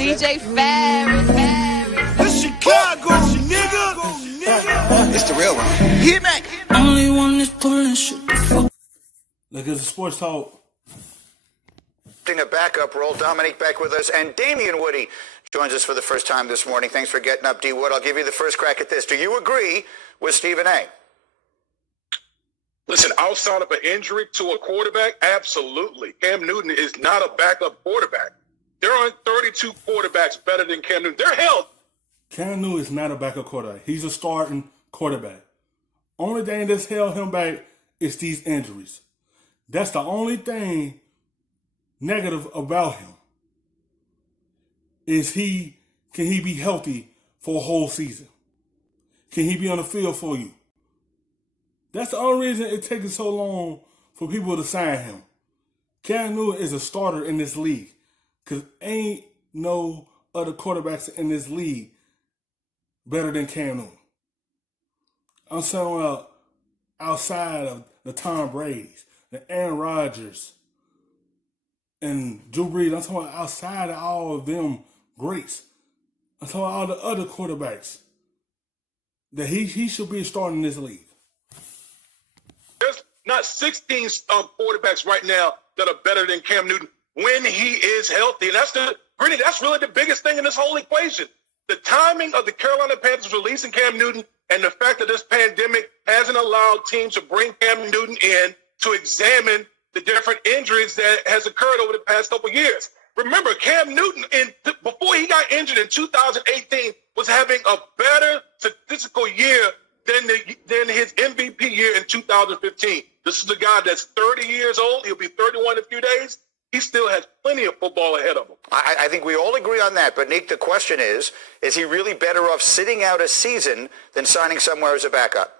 DJ Ferris. This Chicago, nigga. It's the real one. Hit me. Only one that's pulling shit. Look, it's a sports talk. A backup role. Dominique back with us, and Damian Woody joins us for the first time this morning. Thanks for getting up, D. Wood. I'll give you the first crack at this. Do you agree with Stephen A? Listen, outside of an injury to a quarterback, absolutely. Cam Newton is not a backup quarterback. There aren't 32 quarterbacks better than Cam Newton. They're held. Cam Newton is not a backup quarterback. He's a starting quarterback. Only thing that's held him back is these injuries. That's the only thing negative about him. Can he be healthy for a whole season? Can he be on the field for you? That's the only reason it takes so long for people to sign him. Cam Newton is a starter in this league because ain't no other quarterbacks in this league better than Cam Newton. I'm saying outside of the Tom Brady's, the Aaron Rodgers, and Drew Brees. I'm talking about outside of all of them greats. I'm talking about all the other quarterbacks that he should be starting in this league. There's not 16 quarterbacks right now that are better than Cam Newton when he is healthy. And that's really the biggest thing in this whole equation. The timing of the Carolina Panthers releasing Cam Newton and the fact that this pandemic hasn't allowed teams to bring Cam Newton in to examine the different injuries that has occurred over the past couple of years. Remember, Cam Newton, before he got injured in 2018, was having a better statistical year than his MVP year in 2015. This is a guy that's 30 years old. He'll be 31 in a few days. He still has plenty of football ahead of him. I think we all agree on that. But, Nick, the question is he really better off sitting out a season than signing somewhere as a backup?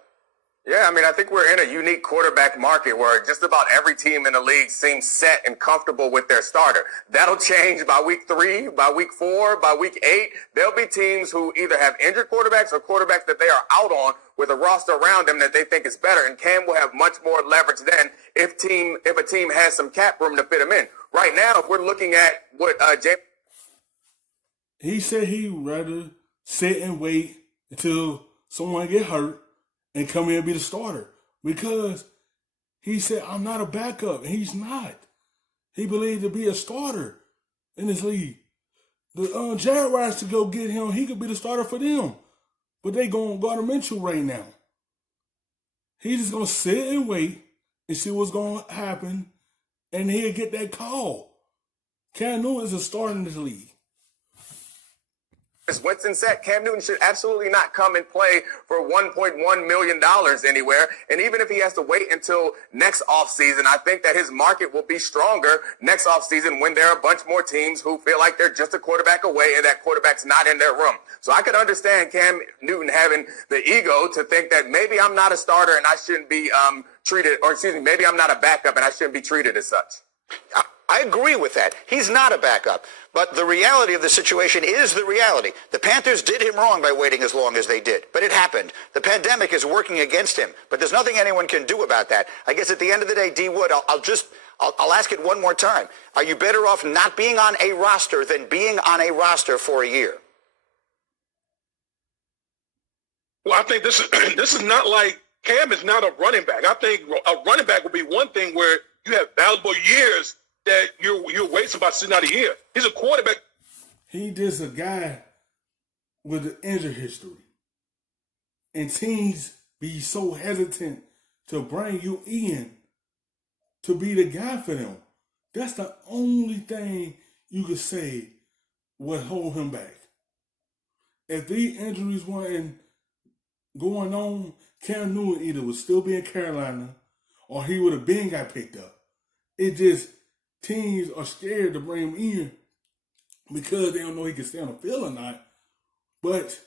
Yeah, I mean, I think we're in a unique quarterback market where just about every team in the league seems set and comfortable with their starter. That'll change by week 3, by week 4, by week 8. There'll be teams who either have injured quarterbacks or quarterbacks that they are out on with a roster around them that they think is better. And Cam will have much more leverage then if a team has some cap room to fit him in. Right now, if we're looking at what James... He said he'd rather sit and wait until someone get hurt and come in and be the starter. Because he said, I'm not a backup. And he's not. He believed to be a starter in this league. The Jaguars to go get him, he could be the starter for them. But they going Gardner Minshew right now. He's just going to sit and wait and see what's going to happen. And he'll get that call. Cam Newton is a starter in this league. Winston said Cam Newton should absolutely not come and play for $1.1 million anywhere. And even if he has to wait until next offseason, I think that his market will be stronger next offseason when there are a bunch more teams who feel like they're just a quarterback away and that quarterback's not in their room. So I could understand Cam Newton having the ego to think that maybe I'm not a starter and I shouldn't be maybe I'm not a backup and I shouldn't be treated as such. I agree with that. He's not a backup. But the reality of the situation is the reality. The Panthers did him wrong by waiting as long as they did. But it happened. The pandemic is working against him. But there's nothing anyone can do about that. I guess at the end of the day, D. Wood, I'll ask it one more time. Are you better off not being on a roster than being on a roster for a year? Well, I think this is not like Cam is not a running back. I think a running back would be one thing where you have valuable years that you're wasting by sitting out a year. He's a quarterback. He just a guy with an injury history. And teams be so hesitant to bring you in to be the guy for them. That's the only thing you could say would hold him back. If these injuries weren't going on, Cam Newton either would still be in Carolina or he would have been got picked up. It just... teams are scared to bring him in because they don't know he can stay on the field or not. But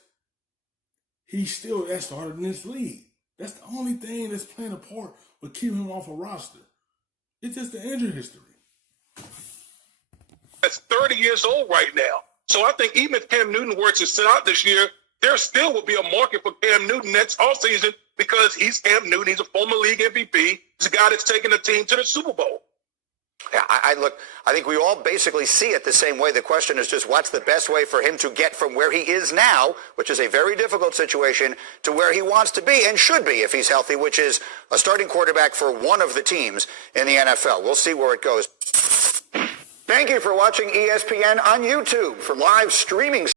he's still that starter in this league. That's the only thing that's playing a part with keeping him off a roster. It's just the injury history. That's 30 years old right now. So I think even if Cam Newton were to sit out this year, there still will be a market for Cam Newton next offseason because he's Cam Newton. He's a former league MVP. He's a guy that's taken the team to the Super Bowl. Yeah, I think we all basically see it the same way. The question is just what's the best way for him to get from where he is now, which is a very difficult situation, to where he wants to be and should be if he's healthy, which is a starting quarterback for one of the teams in the NFL. We'll see where it goes. Thank you for watching ESPN on YouTube. For live streaming